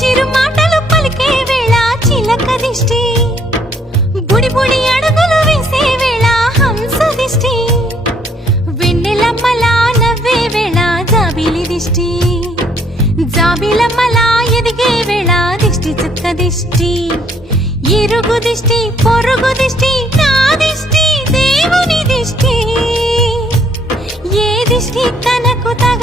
చిరు మాటలు పలికే వేళ చిలక దిష్టి, బుడి బుడి అడుగులు వేసే వేళ హంస దిష్టి, వెన్నెలమ్మలా నవ్వే వేళ జాబిలి దిష్టి, జాబిలమ్మలా ఎదిగే వేళ దిష్టి చుక్క దిష్టి, ఇరుగు దిష్టి పొరుగు దిష్టి నా దిష్టి దేవుని దిష్టి, ఏ దిష్టి తనకు తగ